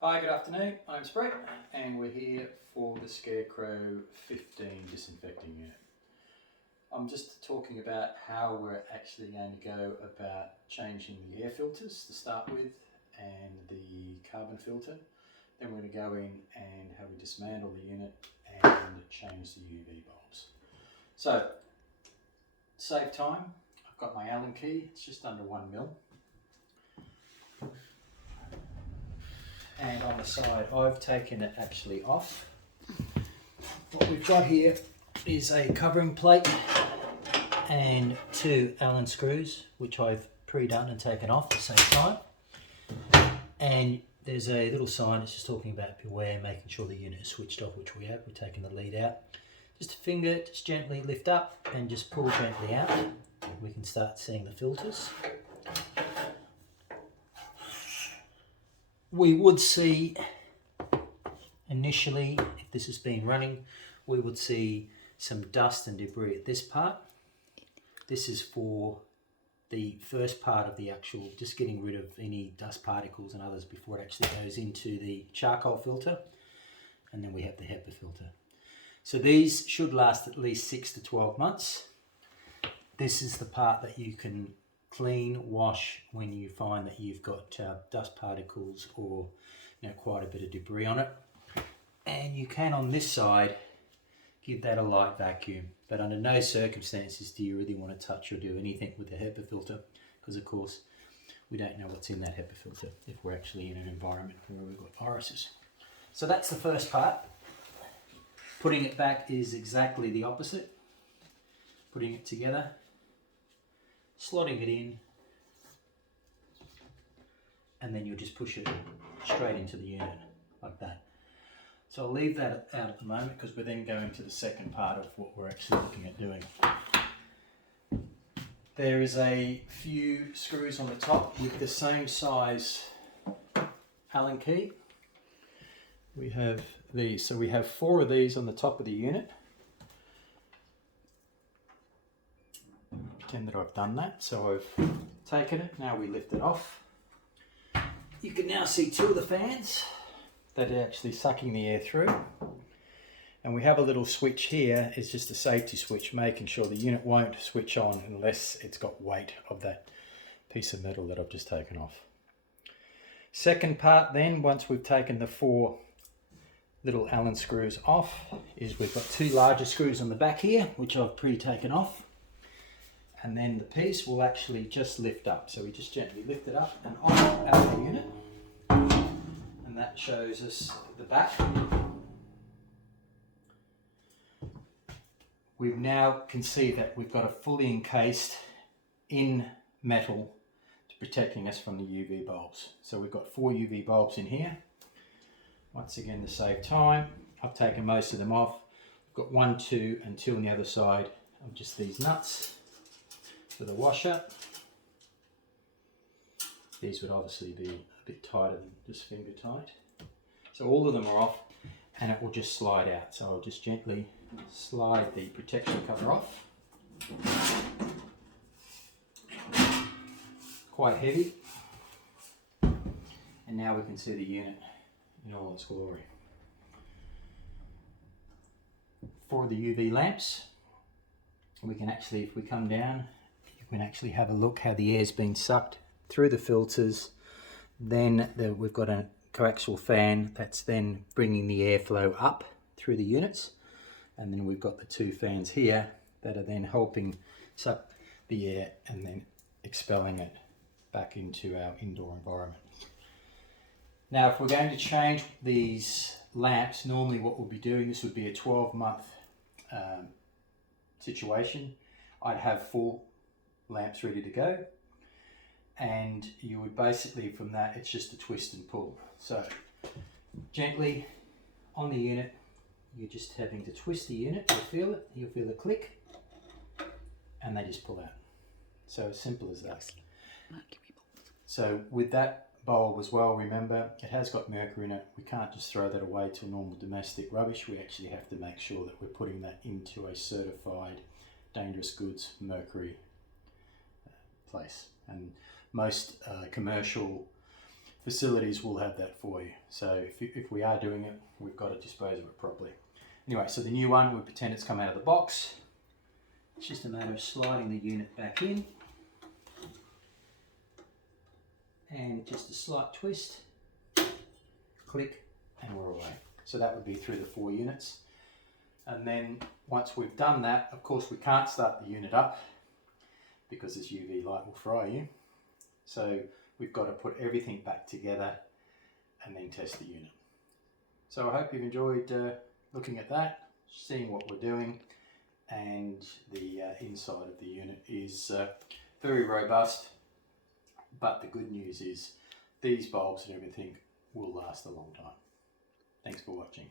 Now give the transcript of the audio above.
Hi, good afternoon. I'm Brett and we're here for the Scarecrow15 disinfecting unit. I'm just talking about how we're actually going to go about changing the air filters to start with and the carbon filter. Then we're going to go in and how we dismantle the unit and change the UV bulbs. So, to save time, I've got my Allen key, it's just under 1 mil. And on the side I've taken it actually off. What we've got here is a covering plate and 2 Allen screws which I've pre-done and taken off at the same time. And there's a little sign that's just talking about beware, making sure the unit is switched off, which we have. We're taking the lead out. Just a finger, just gently lift up and just pull gently out. We can start seeing the filters. We would see initially, if this has been running, we would see some dust and debris at this part. This is for the first part of the actual, just getting rid of any dust particles and others before it actually goes into the charcoal filter. And then we have the HEPA filter. So these should last at least 6 to 12 months. This is the part that you can clean, wash when you find that you've got dust particles or quite a bit of debris on it. And you can on this side give that a light vacuum, but under no circumstances do you really want to touch or do anything with the HEPA filter, because of course we don't know what's in that HEPA filter if we're actually in an environment where we've got viruses. So that's the first part. Putting it back is exactly the opposite. Putting it together, slotting it in, and then you'll just push it straight into the unit like that. So I'll leave that out at the moment because we're then going to the second part of what we're actually looking at doing. There is a few screws on the top with the same size Allen key. We have these, so we have 4 of these on the top of the unit. Pretend that I've done that, so I've taken it, now we lift it off. You can now see 2 of the fans that are actually sucking the air through. And we have a little switch here, it's just a safety switch, making sure the unit won't switch on unless it's got weight of that piece of metal that I've just taken off. Second part then, once we've taken the 4 little Allen screws off, is we've got 2 larger screws on the back here, which I've pre-taken off. And then the piece will actually just lift up. So we just gently lift it up and off out of the unit. And that shows us the back. We now can see that we've got a fully encased in metal protecting us from the UV bulbs. So we've got 4 UV bulbs in here. Once again, to save time, I've taken most of them off. We've got 1, 2 and 2 on the other side of just these nuts for the washer. These would obviously be a bit tighter than just finger tight. So all of them are off and it will just slide out. So I'll just gently slide the protection cover off. Quite heavy. And now we can see the unit in all its glory. For the UV lamps, we can actually, if we come down, you can actually have a look how the air's been sucked through the filters. Then we've got a coaxial fan that's then bringing the airflow up through the units. And then we've got the 2 fans here that are then helping suck the air and then expelling it back into our indoor environment. Now, if we're going to change these lamps, normally what we'll be doing, this would be a 12-month situation. I'd have 4 lamps ready to go, and you would basically, from that, it's just a twist and pull. So gently on the unit, you're just having to twist the unit. You'll feel it click, and they just pull out. So as simple as that. So with that bulb as well, remember it has got mercury in it. We can't just throw that away to normal domestic rubbish. We actually have to make sure that we're putting that into a certified dangerous goods mercury place. And most commercial facilities will have that for you. So if we are doing it, we've got to dispose of it properly. Anyway, so the new one, we pretend it's come out of the box. It's just a matter of sliding the unit back in. And just a slight twist, click, and we're away. So that would be through the 4 units. And then once we've done that, of course we can't start the unit up because this UV light will fry you. So we've got to put everything back together and then test the unit. So I hope you've enjoyed looking at that, seeing what we're doing, and the inside of the unit is very robust. But the good news is these bulbs and everything will last a long time. Thanks for watching.